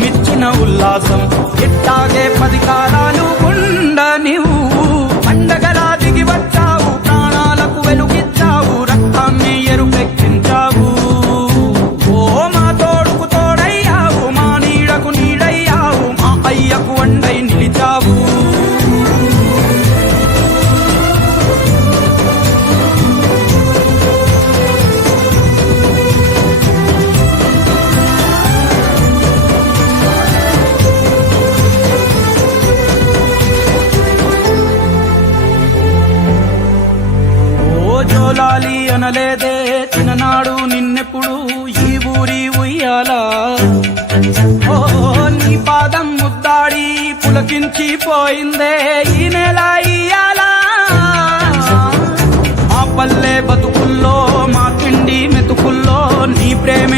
లోకమిచ్చిన ఉల్లాసం ఇట్టాగే 10 కాలాలు ఉండ నీవు పండగలా దిగి వచ్చావు ప్రాణాలకు వెలుగిచ్చావు రక్తాన్ని ఎరుపెక్కించావు ఓ మా తోడుకు తోడయ్యావు మా నీడకు నీడయ్యావు మా అయ్యకు అండై నిలిచావు జోలాలి అనలేదే చిన్ననాడు నిన్నెప్పుడు ఈ ఊరి ఉయ్యాలా ఓ నీ పాదం ముద్దాడి పులకించి పోయిందే ఈ నెల ఇయ్యాలా మా పల్లె బతుకుల్లో మా తిండి మెతుకుల్లో నీ ప్రేమే